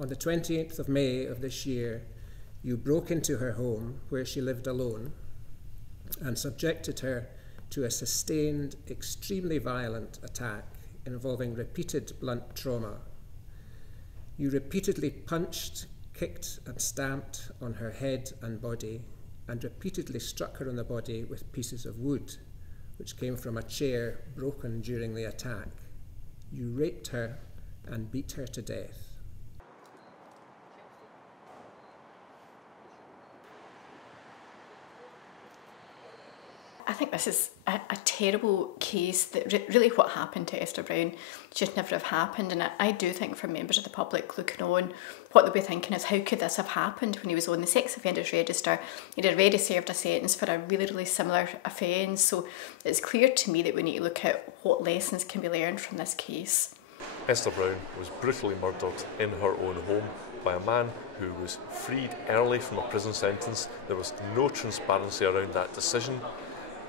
On the 28th of May of this year, you broke into her home where she lived alone and subjected her to a sustained, extremely violent attack involving repeated blunt trauma. You repeatedly punched, kicked and stamped on her head and body, and repeatedly struck her on the body with pieces of wood, which came from a chair broken during the attack. You raped her and beat her to death. I think this is a terrible case, that really what happened to Esther Brown should never have happened, and I do think for members of the public looking on, what they'll be thinking is, how could this have happened when he was on the sex offenders register? He'd already served a sentence for a really similar offence, so it's clear to me that we need to look at what lessons can be learned from this case. Esther Brown was brutally murdered in her own home by a man who was freed early from a prison sentence. There was no transparency around that decision,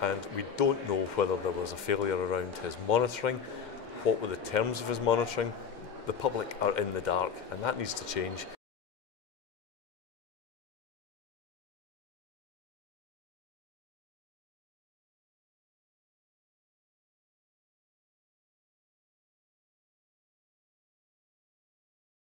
and we don't know whether there was a failure around his monitoring. What were the terms of his monitoring? The public are in the dark, and that needs to change.